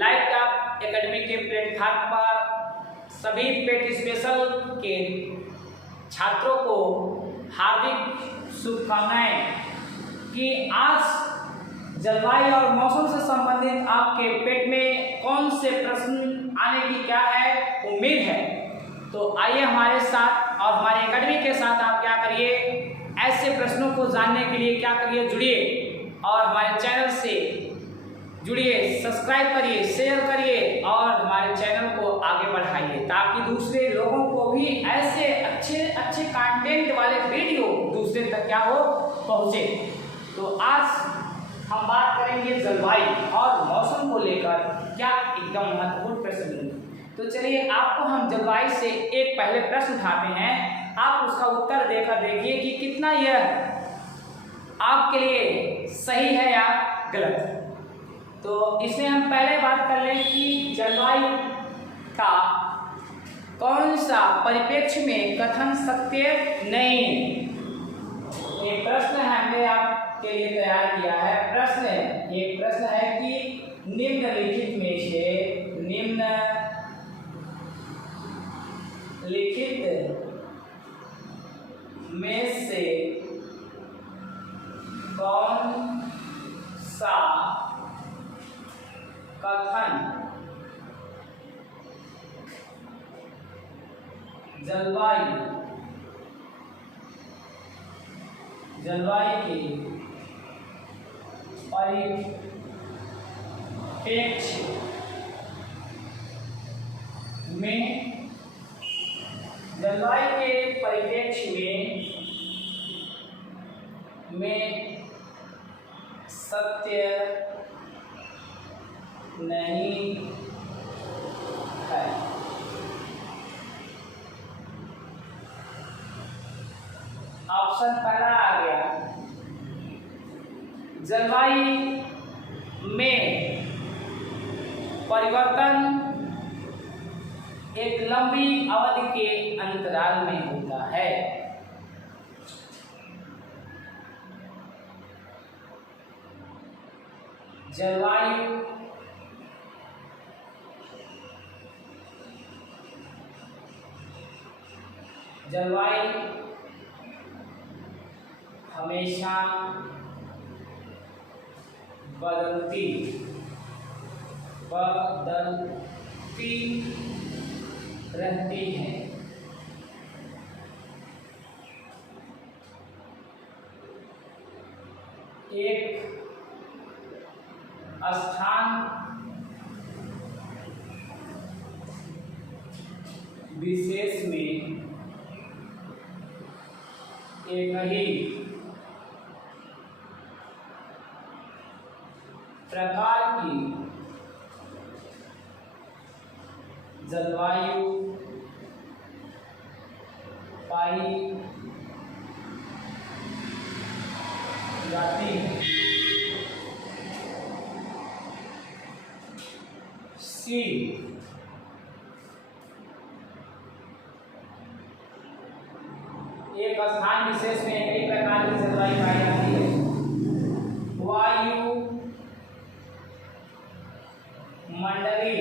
Light up academy के platform पर सभी पेट स्पेशल के छात्रों को हार्दिक शुभकामनाएं कि आज जलवायु और मौसम से संबंधित आपके पेट में कौन से प्रश्न आने की क्या है उम्मीद है। तो आइए हमारे साथ और हमारे एकेडमी के साथ आप क्या करिए, ऐसे प्रश्नों को जानने के लिए क्या करिए, जुड़िए और हमारे चैनल से जुड़िए, सब्सक्राइब करिए, शेयर करिए और हमारे चैनल को आगे बढ़ाइए ताकि दूसरे लोगों को भी ऐसे अच्छे कंटेंट वाले वीडियो दूसरे तक क्या हो पहुँचे। तो आज हम बात करेंगे जलवायु और मौसम को लेकर क्या एकदम महत्वपूर्ण प्रश्न। तो चलिए आपको हम जलवायु से एक पहले प्रश्न उठाते हैं, आप उसका उत्तर देकर देखिए कि कितना यह आपके लिए सही है या गलत। तो इसमें हम पहले बात कर लें कि जलवायु का कौन सा परिप्रेक्ष्य में कथन सत्य नहीं। एक प्रश्न हमने आपके लिए तैयार किया है। एक प्रश्न है कि निम्नलिखित में से कौन सा कथन जलवायु के परिप्रेक्ष्य में सत्य नहीं है। ऑप्शन पहला आ गया, जलवायु में परिवर्तन एक लंबी अवधि के अंतराल में होता है। जलवायु हमेशा बदलती रहती है। एक स्थान विशेष में एक ही प्रकार की जलवायु पाई जाती है। सी एक स्थान विशेष में कई प्रकार की जलवायु पाई जाती है। वायु मंडली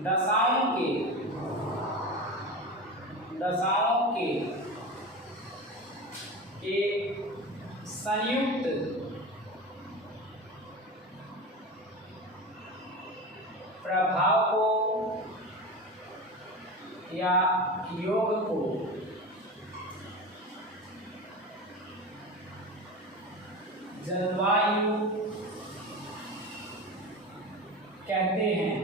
दशाओं के एक संयुक्त प्रभाव को या योग को जलवायु कहते हैं।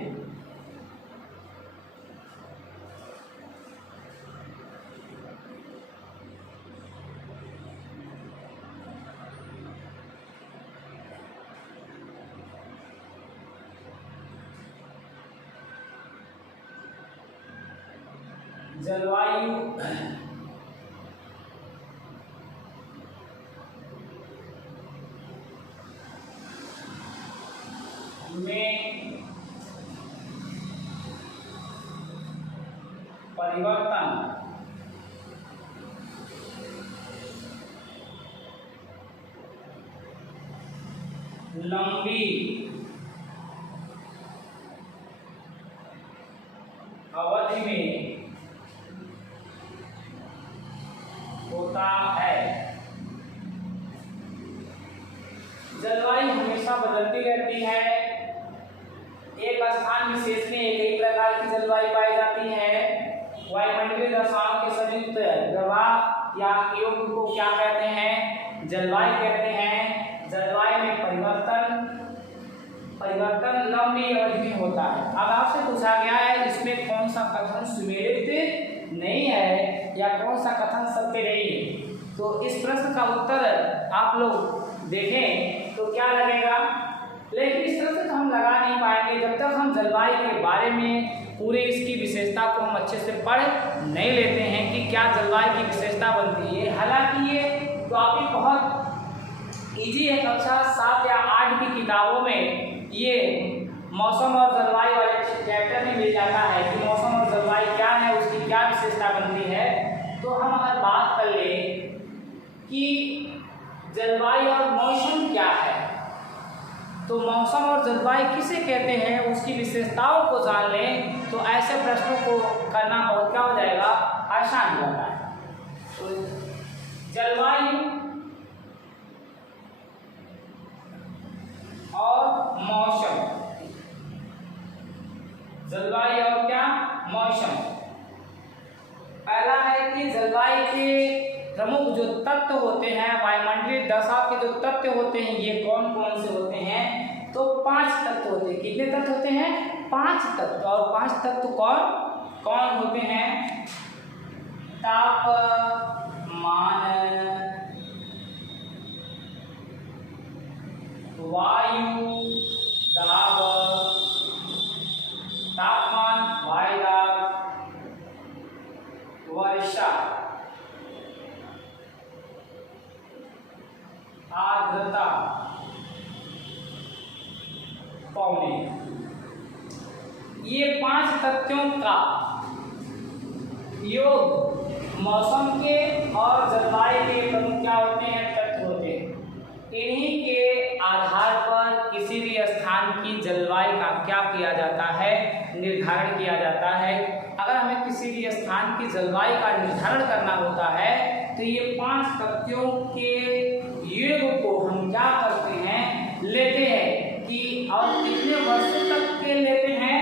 जलवायु में परिवर्तन लंबी अवधि में होता है। जलवायु हमेशा बदलती रहती है। एक स्थान विशेष में एक ही प्रकार की जलवायु पाई जाती है। वायुमंडलीय दशाओं के संयुक्त प्रभाव या योग को क्या कहते हैं? जलवायु कहते हैं। जलवायु में परिवर्तन लंबी अवधि में होता है। अब आपसे पूछा गया है इसमें कौन सा कथन सुमेलित नहीं है या कौन सा कथन सत्य नहीं है। तो इस प्रश्न का उत्तर आप लोग देखें तो क्या लगेगा, लेकिन इस प्रश्न को हम लगा नहीं पाएंगे जब तक हम जलवायु के बारे में पूरे इसकी विशेषता को हम अच्छे से पढ़ नहीं लेते हैं कि क्या जलवायु की विशेषता बनती है। हालांकि ये टॉपिक बहुत इजी है। कक्षा 7 या 8 की किताबों में ये मौसम और जलवायु वाले चैप्टर में मिल जाता है कि मौसम और जलवायु क्या है, उसकी क्या विशेषता बनती है। तो हम अगर बात कर ले कि जलवायु और मौसम क्या है, तो मौसम और जलवायु किसे कहते हैं उसकी विशेषताओं को जान लें तो ऐसे प्रश्नों को करना बहुत क्या हो जाएगा, आसान हो जाता है। तो जलवायु और मौसम, जलवायु और क्या, मौसम। पहला है कि जलवायु के प्रमुख जो तत्व होते हैं, वायुमंडलीय दशा के जो तत्व होते हैं ये कौन कौन से होते हैं? तो 5 तत्व होते हैं। कितने तत्व होते हैं? 5 तत्व। और 5 तत्व कौन कौन होते हैं? तापमान, वायु दाब, तापमान, वायु दाब, वर्षा, आर्द्रता, पौने। ये 5 तथ्यों का योग मौसम के और जलवायु के प्रमुख क्या होते हैं, तत्व होते हैं। इन्हीं के आधार पर किसी भी स्थान की जलवायु का क्या किया जाता है, निर्धारण किया जाता है। अगर हमें किसी भी स्थान की जलवायु का निर्धारण करना होता है तो ये 5 तथ्यों के योग को हम क्या करते हैं, लेते हैं कि और कितने वर्षों तक के लेते हैं?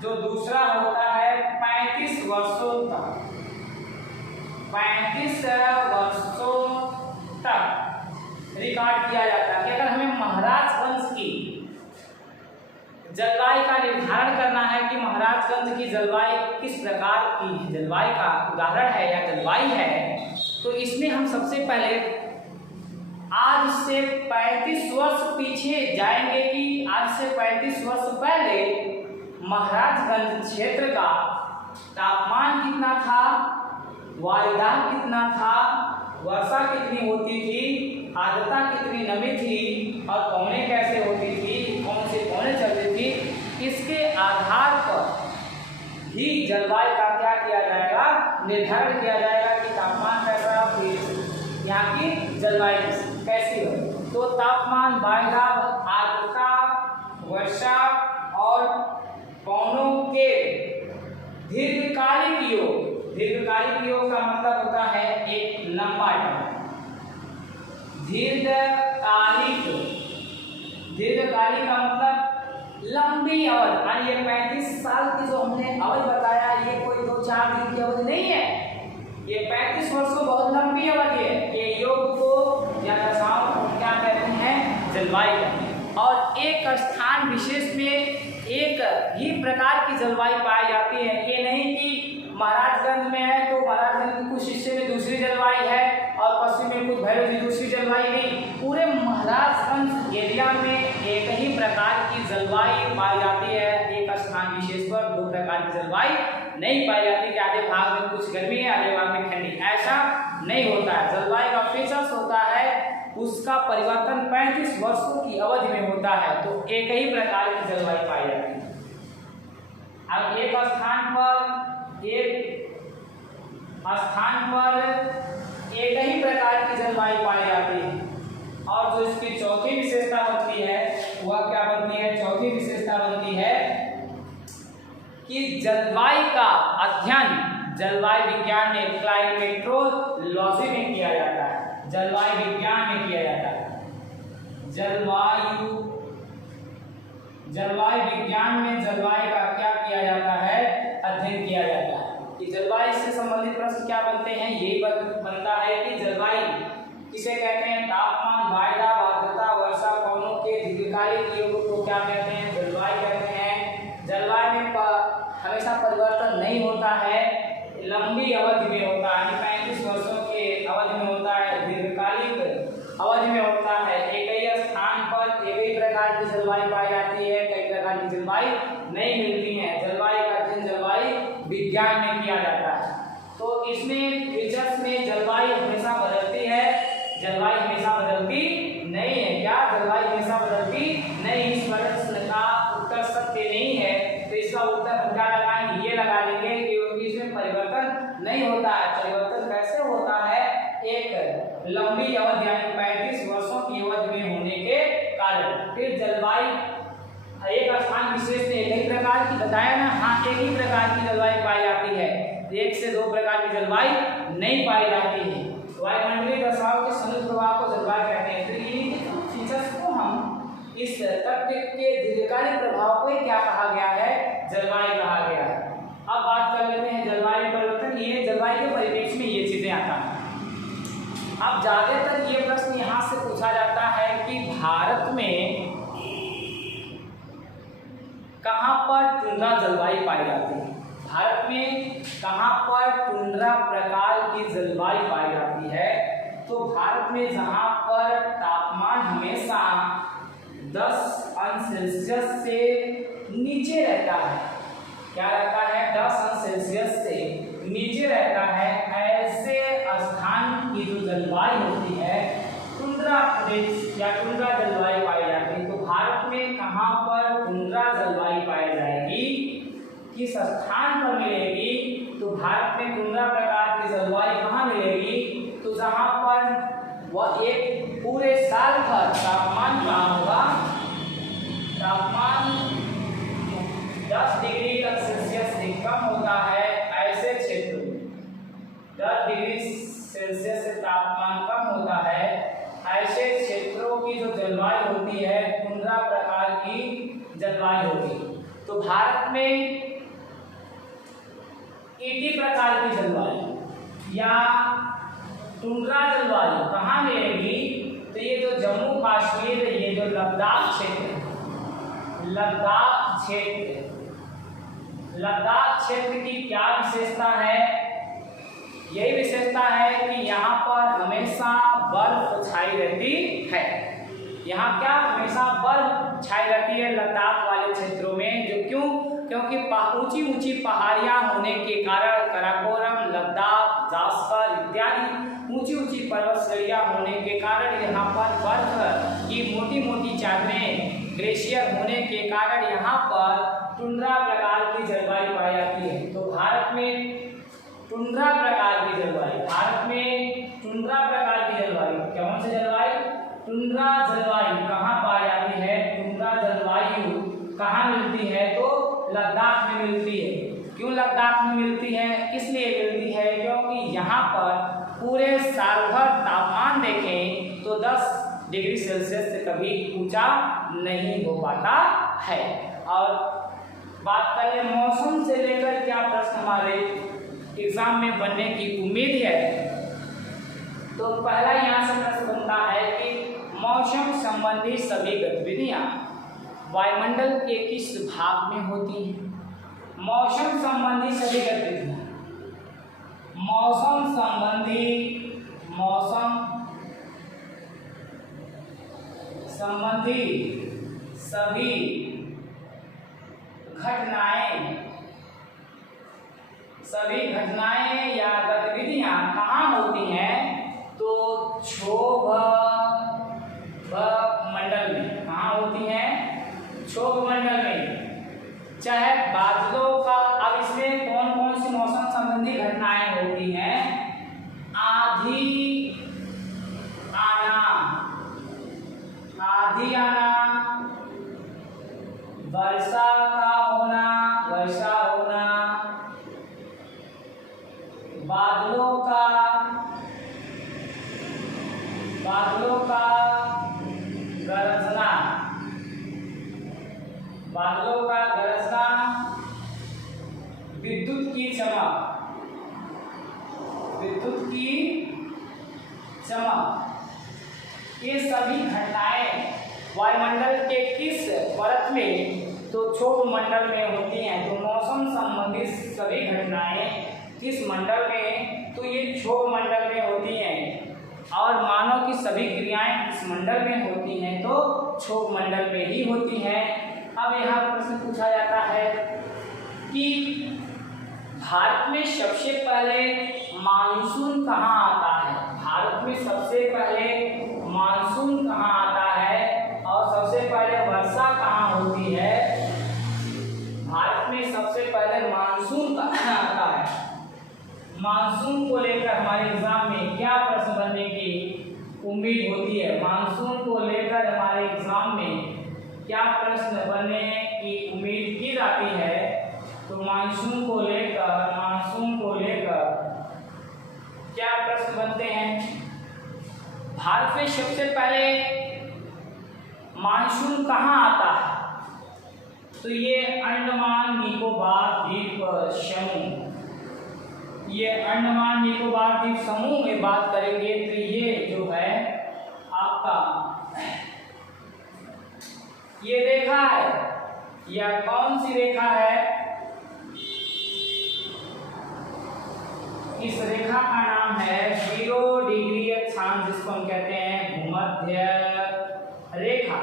जो दूसरा होता है 35 वर्षों तक, 35 वर्षों तक रिकॉर्ड किया जाता है कि अगर हमें महाराजगंज की जलवायु का निर्धारण करना है कि महाराजगंज की जलवायु किस प्रकार की जलवायु का उदाहरण है या जलवायु है, तो इसमें हम सबसे पहले आज से 35 वर्ष पीछे जाएंगे कि आज से 35 वर्ष पहले महाराजगंज क्षेत्र का तापमान कितना था, वायुदाब कितना था, वर्षा कितनी होती थी, आर्द्रता कितनी नमी थी और पौने कैसे होती थी, कौन से पौने चलती थी। इसके आधार पर ही जलवायु का क्या किया जाएगा, निर्धारण किया जाएगा कि तापमान कैसा, फिर यहाँ की जलवायु कैसी हो। तो तापमान, वायुदाब, आर्द्रता, वर्षा और पौनों के दीर्घकालिक योग। दीर्घकालिक योग का मतलब होता है एक लंबा टाइम। दीर्घकालिक, दीर्घकालिक का मतलब लंबी अवधि। ये 35 साल की जो हमने अवधि बताया ये कोई 2-4 दिन की अवधि नहीं है, ये 35 वर्षों बहुत लंबी अवधि है। ये योग को या दशाओं को क्या कहते हैं, जलवायु कहते हैं। और एक स्थान विशेष में एक ही प्रकार की जलवायु पाई जाती है। ये नहीं कि महाराजगंज में है तो महाराजगंज के कुछ हिस्से में दूसरी जलवायु है और पश्चिम में कुछ भैरव की दूसरी जलवायु नहीं। पूरे महाराजगंज एरिया में एक ही प्रकार की जलवायु पाई जाती है। एक स्थान विशेष पर 2 प्रकार की जलवायु नहीं पाई जाती कि आधे भाग में कुछ गर्मी है आधे भाग में ठंडी, ऐसा नहीं होता है। जलवायु का फीचर्स होता है उसका परिवर्तन 35 वर्षों की अवधि में होता है, तो एक ही प्रकार की जलवायु पाई जाती है। अब एक स्थान पर एक ही प्रकार की जलवायु पाई जाती है। और जो इसकी चौथी विशेषता होती है अध्ययन जलवायु विज्ञान में क्लाइमेट्रोलॉजी में किया जाता है, जलवायु विज्ञान में किया जाता है। जलवायु विज्ञान में जलवायु का क्या किया जाता है, अध्ययन किया जाता है। कि जलवायु से संबंधित प्रश्न क्या बनते हैं, यही बनता है कि जलवायु किसे कहते हैं, तापमान, वायु, आर्द्रता, वर्षा, पवनों के दीर्घकालिक योग को क्या कहते हैं, जलवायु कहते हैं। जलवायु में हमेशा परिवर्तन नहीं होता है, लंबी अवधि में होता है, 35 वर्षों के अवधि में होता है, दीर्घकालिक अवधि में होता है। एक ही स्थान पर एक ही प्रकार की जलवायु पाई जाती है, कई प्रकार की जलवायु नहीं मिलती है। जलवायु का अध्ययन जलवायु विज्ञान में किया जाता है। तो इसमें फीचर्स में जलवायु हमेशा बदलती है, जलवायु हमेशा बदलती नहीं है। क्या जलवायु हमेशा बदलती नहीं, इस प्रश्न का उत्तर सत्य नहीं है। तो इसका उत्तर हम क्या लगाएंगे, ये लगा देंगे क्योंकि इसमें परिवर्तन नहीं होता है। परिवर्तन कैसे होता है, एक लंबी अवधि यानी 35 वर्षों की अवधि में होने के कारण। फिर जलवायु एक स्थान विशेष में एक ही प्रकार की बताया ना, हाँ एक ही प्रकार की जलवायु पाई जाती है, एक से दो प्रकार की जलवायु नहीं पाई जाती है। वायुमंडलीय दशाओं के संयुक्त प्रभाव को जलवायु कहते हैं। तो इन्हीं फीचर्स को हम इस तत्व के दीर्घकालिक प्रभाव को क्या कहा गया है, जलवायु कहा गया है। अब बात कर लेते हैं जलवायु परिवर्तन। ये जलवायु के परिप्रेक्ष्य में ये चीजें आता है। अब ज्यादातर ये प्रश्न यहाँ से पूछा जाता है कि भारत में कहाँ पर टुंड्रा जलवायु पाई जाती है, भारत में कहाँ पर टुंड्रा प्रकार की जलवायु पाई जाती है। तो भारत में जहाँ पर तापमान हमेशा 10 अंश सेल्सियस से नीचे रहता है, क्या रहता है, 10 अंश सेल्सियस से नीचे रहता है, ऐसे स्थान की जो जलवायु होती है टुंड्रा प्रदेश या टुंड्रा जलवायु पाई जाती है। तो भारत में कहाँ पर टुंड्रा जलवायु पाई जाएगी, किस स्थान पर मिलेगी, तो भारत में टुंड्रा प्रकार की जलवायु कहाँ मिलेगी, तो जहाँ पर वह एक पूरे साल भर तापमान कम होगा, तापमान 10 डिग्री तक सेल्सियस से कम होता है, ऐसे क्षेत्र में 10 डिग्री सेल्सियस से तापमान कम होता है, ऐसे क्षेत्रों की जो जलवायु होती है टुंड्रा प्रकार की जलवायु होती है। तो भारत में ईटी प्रकार की जलवायु या टुंड्रा जलवायु कहाँ मिलेगी, तो ये जो जम्मू कश्मीर, ये जो लद्दाख क्षेत्र, लद्दाख क्षेत्र की क्या विशेषता है, यही विशेषता है कि यहाँ पर हमेशा बर्फ छाई रहती है। यहाँ क्या हमेशा बर्फ छाई रहती है लद्दाख वाले क्षेत्रों में, जो क्यों, क्योंकि ऊंची ऊंची पहाड़ियाँ होने के कारण, काराकोरम, लद्दाख, जास्कर इत्यादि ऊंची ऊंची पर्वत श्रेणियाँ होने के कारण यहाँ पर बर्फ की मोटी मोटी चादरें, ग्लेशियर होने के कारण यहाँ पर टुंड्रा प्रकार की जलवायु पाई जाती है। तो भारत में टुंड्रा प्रकार की जलवायु, भारत में टुंड्रा प्रकार की जलवायु, कौन सी जलवायु, टुंड्रा जलवायु कहाँ पाई जाती है, टुंड्रा जलवायु कहाँ मिलती है, तो लद्दाख में मिलती है। क्यों लद्दाख में मिलती है, इसलिए मिलती है क्योंकि यहाँ पर पूरे साल भर तापमान देखें तो 10 डिग्री सेल्सियस से कभी ऊंचा नहीं हो पाता है। और बात करें मौसम से लेकर क्या प्रश्न हमारे एग्जाम में बनने की उम्मीद है, तो पहला यहाँ से प्रश्न बनता है कि मौसम संबंधी सभी गतिविधियाँ वायुमंडल के किस भाग में होती हैं। मौसम संबंधी सभी गतिविधियाँ, मौसम संबंधी सभी घटनाएं या गतिविधियां कहाँ होती हैं, तो क्षोभ मंडल में। कहाँ होती हैं, क्षोभ मंडल में। चाहे बादलों का, अब इसमें कौन कौन सी मौसम संबंधी घटनाएं होती हैं, आंधी आना, वर्षा होना, बादलों का गरजना, बादलों का गरजना, विद्युत की चमक, विद्युत की चमक, ये सभी घटनाएं वायुमंडल के किस परत में, तो क्षोभ मंडल में होती हैं। तो मौसम संबंधित सभी घटनाएं किस मंडल में, तो ये क्षोभ मंडल में होती हैं। और मानव की सभी क्रियाएं किस मंडल में होती हैं, तो क्षोभ मंडल में ही होती हैं। अब यहाँ प्रश्न पूछा जाता है कि भारत में सबसे पहले मानसून कहाँ आता है। भारत में सबसे पहले मानसून कहाँ आता है और सबसे पहले वर्षा कहाँ होती है। भारत में सबसे पहले मानसून कहाँ आता है। मानसून को लेकर हमारे एग्जाम में क्या प्रश्न बनने की उम्मीद होती है। मानसून को लेकर हमारे एग्जाम में क्या प्रश्न बनने की उम्मीद की जाती है। तो मानसून को लेकर क्या प्रश्न बनते हैं। भारत में सबसे पहले मानसून कहाँ आता है, तो ये अंडमान निकोबार द्वीप समूह, ये अंडमान निकोबार द्वीप समूह में बात करेंगे। तो ये जो है आपका ये रेखा है, यह कौन सी रेखा है। इस रेखा का नाम है 0 डिग्री अक्षांश, जिसको हम कहते हैं भूमध्य रेखा।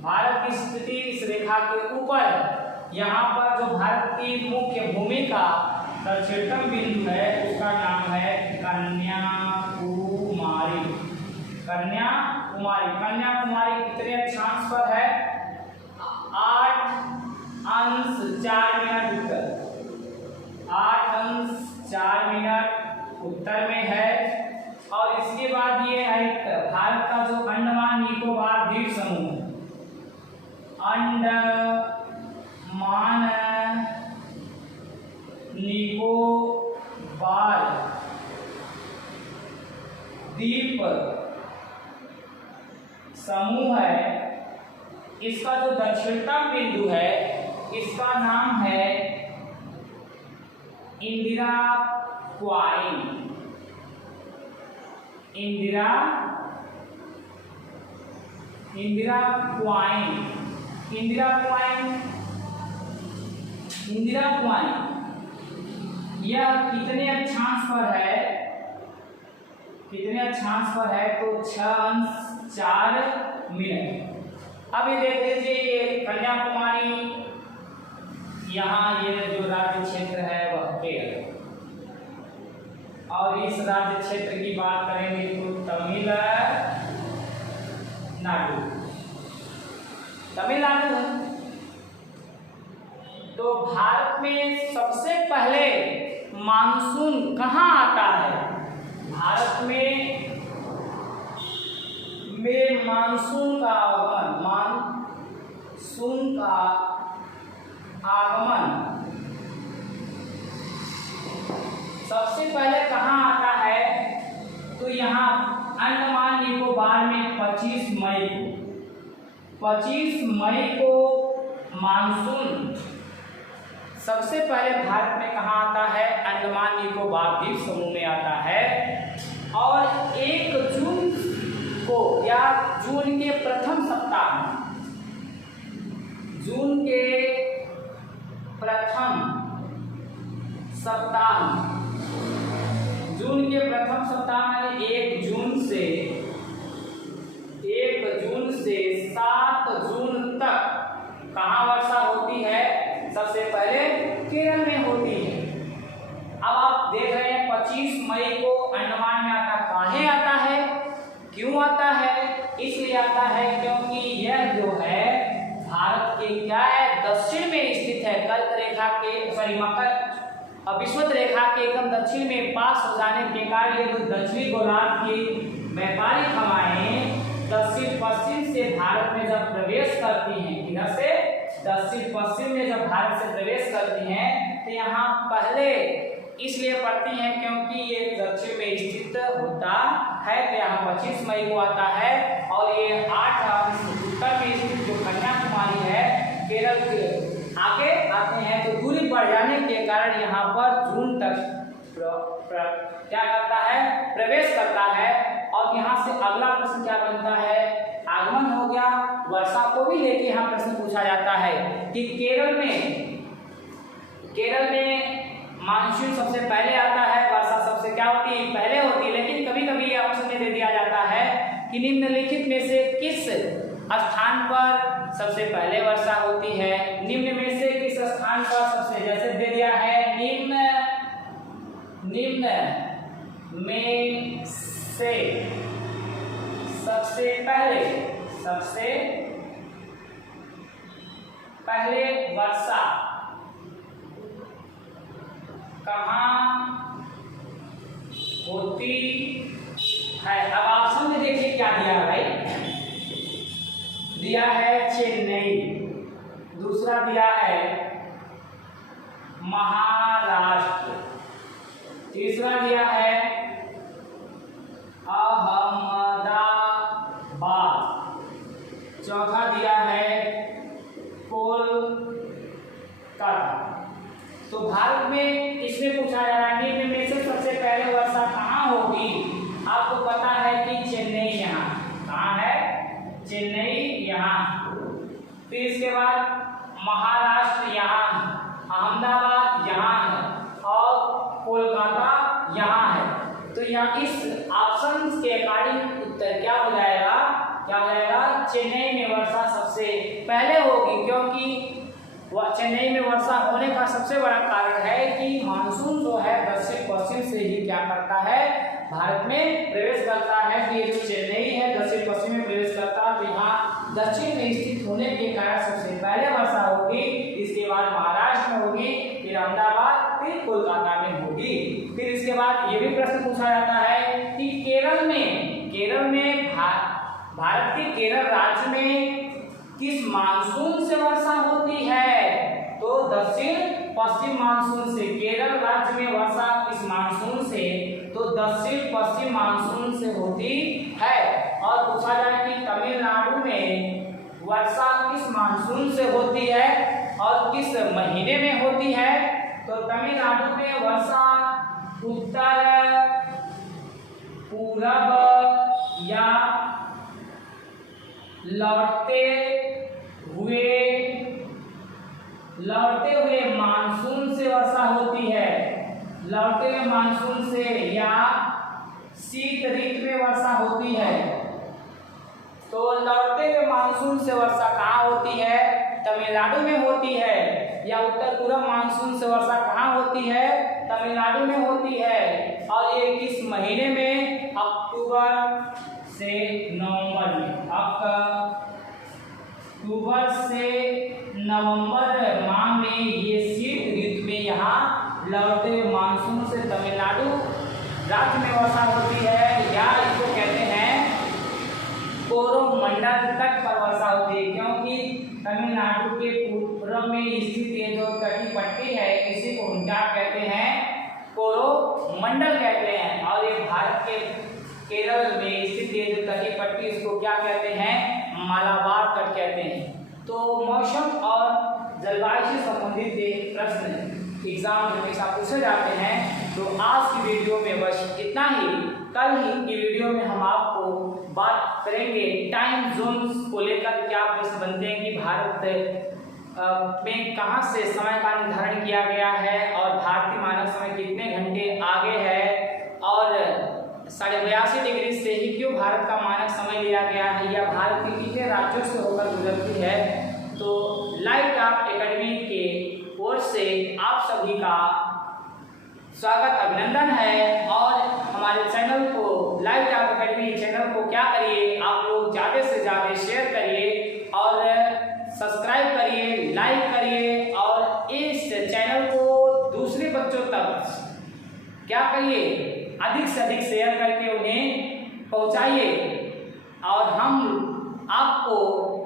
भारत की स्थिति इस रेखा के ऊपर, यहाँ पर जो भारत की मुख्य भूमि का दक्षिणतम बिंदु है उसका नाम है कन्याकुमारी। कन्याकुमारी, कन्याकुमारी कितने अक्षांश पर है, 8°4' उत्तर, 8°4' उत्तर में है। और इसके बाद ये है भारत का जो अंडमान निकोबार द्वीप समूह, अंडमान निकोबार द्वीप समूह है, इसका जो दक्षिणतम बिंदु है इसका नाम है इंदिरा पॉइंट। इंदिरा पॉइंट यह कितने अक्षांश पर है, तो 6°4'। अब ये देख लीजिए, ये कन्याकुमारी, यहाँ ये जो राज्य क्षेत्र है वह केरल, और इस राज्य क्षेत्र की बात करेंगे तो तमिलनाडु है। तो भारत में सबसे पहले मानसून कहाँ आता है। भारत में मानसून का आगमन सबसे पहले कहाँ आता है, तो यहाँ अंडमान निकोबार में 25 मई को मानसून सबसे पहले भारत में कहाँ आता है, अंडमान निकोबार द्वीप समूह में आता है। और 1 जून को या जून के प्रथम सप्ताह में, जून के प्रथम सप्ताह में 1 जून से 7 जून तक कहाँ वर्षा होती है, सबसे पहले केरल में होती है। अब आप देख रहे हैं 25 मई को अंडमान में आता, काहे आता है, क्यों आता है, इसलिए आता है क्योंकि यह जो है भारत के क्या है, दक्षिण में स्थित है। कर्क रेखा के मकर विषुवत रेखा के एकदम दक्षिण में पास हो जाने के कारण ये जो दक्षिणी गोलार्ध की व्यापारिक हवाएं दक्षिण पश्चिम से भारत में जब प्रवेश करती हैं, इधर से दक्षिण पश्चिम में जब भारत से प्रवेश करती हैं, तो यहाँ पहले इसलिए पड़ती हैं क्योंकि ये दक्षिण में स्थित होता है, तो यहाँ 25 मई को आता है। और ये 8 उत्तर में स्थित जो कन्याकुमारी है केरल के आगे आते हैं, तो दूरी बढ़ जाने के कारण यहाँ पर जून तक क्या करता है, प्रवेश करता है। और यहाँ से अगला प्रश्न क्या बनता है, आगमन हो गया। वर्षा को भी लेके यहाँ प्रश्न पूछा जाता है कि केरल में मानसून सबसे पहले आता है, वर्षा सबसे क्या होती है, पहले होती है। लेकिन कभी कभी ऑप्शन में दे दिया जाता है कि निम्नलिखित में से किस स्थान पर सबसे पहले वर्षा होती है। निम्न में से किस स्थान पर सबसे, जैसे दे दिया है निम्न में से सबसे पहले वर्षा कहाँ होती है। अब ऑप्शन में देखिए क्या दिया है भाई, दिया है चेन्नई, दूसरा दिया है महाराष्ट्र, तीसरा दिया है अहमदाबाद, चौथा दिया है कोलकाता। तो भारत में इसमें पूछा जा रहा है निम्न में से सबसे पहले वर्षा कहाँ होगी। आपको पता है कि चेन्नई यहाँ, कहाँ है, चेन्नई यहाँ, फिर इसके बाद महाराष्ट्र यहाँ, अहमदाबाद यहाँ और कोलकाता यहाँ है। तो यहाँ इस ऑप्शन के अकॉर्डिंग उत्तर क्या हो जाएगा, चेन्नई में वर्षा सबसे पहले होगी। क्योंकि चेन्नई में वर्षा होने का सबसे बड़ा कारण है कि मानसून जो है दक्षिण पश्चिम से ही क्या करता है, भारत में प्रवेश करता है। कि ये जो चेन्नई है दक्षिण पश्चिम में प्रवेश करता है, तो यहाँ दक्षिण में स्थित होने के कारण सबसे पहले वर्षा होगी, इसके बाद महाराष्ट्र में होगी, फिर अहमदाबाद, फिर कोलकाता में होगी। फिर इसके बाद ये भी प्रश्न पूछा जाता है कि केरल में भारत के केरल राज्य में किस मानसून से वर्षा होती है। तो दक्षिण पश्चिम मानसून से, केरल राज्य में वर्षा किस मानसून से, तो दक्षिण पश्चिम मानसून से होती है। और पूछा जाए कि तमिलनाडु में वर्षा किस मानसून से होती है और किस महीने में होती है। तो तमिलनाडु में वर्षा उत्तर पूरब या लौटते हुए मानसून से वर्षा होती है, लौटते हुए मानसून से या शीत ऋतु में वर्षा होती है। तो लौटते हुए मानसून से वर्षा कहाँ होती है, तमिलनाडु में होती है। या उत्तर पूर्व मानसून से वर्षा कहाँ होती है, तमिलनाडु में होती है। और ये किस महीने में, अक्टूबर से नवंबर में, अक्टूबर से नवंबर माह में ये शीत ऋतु में यहाँ लौटते हुए मानसून से तमिलनाडु राज्य में वर्षा होती है। या इसको कहते हैं कोरोमंडल तट पर वर्षा होती है, क्योंकि तमिलनाडु के पूर्व में स्थित ये जो तटीय पट्टी है इसी को क्या कहते हैं, कोरोमंडल कहते हैं। और ये भारत के केरल में स्थित ये जो तटीय पट्टी इसको क्या कहते हैं, मालाबार तट कहते हैं। तो मौसम और जलवायु से संबंधित प्रश्न एग्जाम में हमेशा पूछे जाते हैं। तो आज की वीडियो में बस इतना ही। कल ही की वीडियो में हम आपको बात करेंगे टाइम जोन्स को लेकर, क्या प्रश्न बनते हैं कि भारत में कहां से समय का निर्धारण किया गया है और भारतीय मानक समय कितने घंटे आगे है, और 82.5 डिग्री से ही क्यों भारत का मानक समय लिया गया है, या भारत के कितने राज्यों से होकर गुजरती है। तो लाइव टॉप एकेडमी के ओर से आप सभी का स्वागत अभिनंदन है। और हमारे चैनल को, लाइव टॉप एकेडमी चैनल को क्या करिए, आप लोग ज़्यादा से ज़्यादा शेयर करिए और सब्सक्राइब करिए, लाइक करिए, और इस चैनल को दूसरे बच्चों तक क्या करिए, अधिक से अधिक शेयर करके उन्हें पहुंचाइए। और हम आपको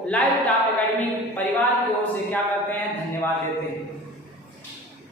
लाइव टॉप एकेडमी परिवार की ओर से क्या करते हैं, धन्यवाद देते हैं।